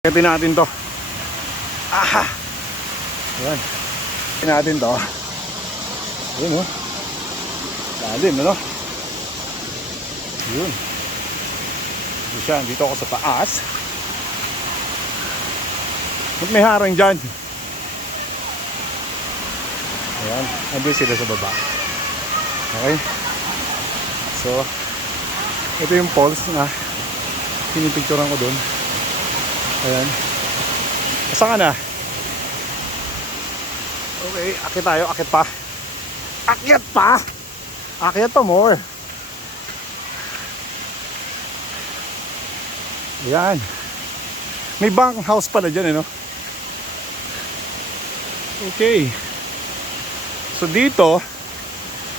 Akitin natin to. Aha! Ayan. Akitin natin to. Ayan o. Lalim, ano? Yun. Dito siya. Dito ako sa taas. Ba't may harang dyan? Ayan. Andun sila sa baba. Okay. So, ito yung falls na pinipicturean ko dun. Ayan. Saan ka na? Okay, akit tayo, akit pa. Akyat pa! Akyat pa more. Ayan. May bank house pala dyan, no? Okay. So dito,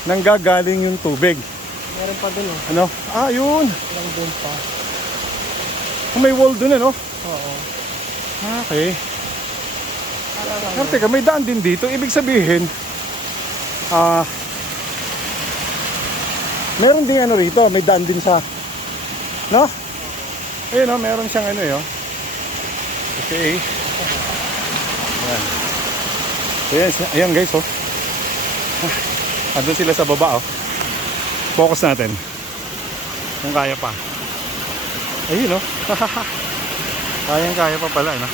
nanggagaling yung tubig. Meron pa dun, oh. Ano? Ah, yun. Ilang dun pa. May wall dun, ano? Oo. Okay. Parang Pero teka, may daan din dito. Ibig sabihin, meron din ano rito. May daan din sa, no? Ayun, no? Meron siyang ano, yun. Okay. Ayan. Ayan, ayan guys, oh. Andun sila sa baba, oh. Focus natin. Kung kaya pa. Ayun, oh. Kayang-kaya pa pala, no?